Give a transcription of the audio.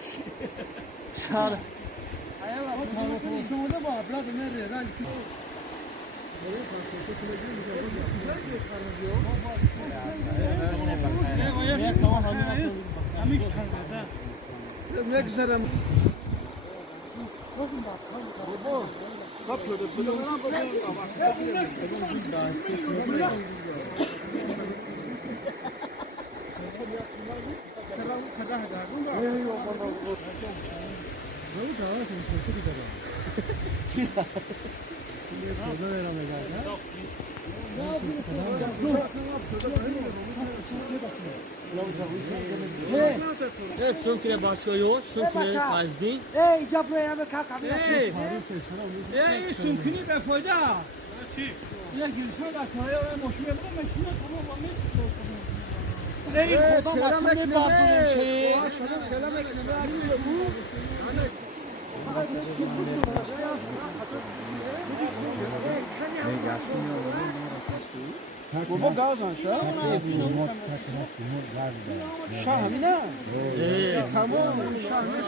Şar. Ayağım şurada bak, bırak nereye? Ben ne güzel ama. Sumkine başlıyor, sumkine fazdi. Ey, buraya mı kalk? Ey, sumkini be fayda. Ya girişme de kaya ve moşuya bile meşhur tamam anne. Ey, kodam akıllı bakın şey. Kelamek ne yapıyor bu? Bu gazan şu. Şahane. Tamam. Şahane.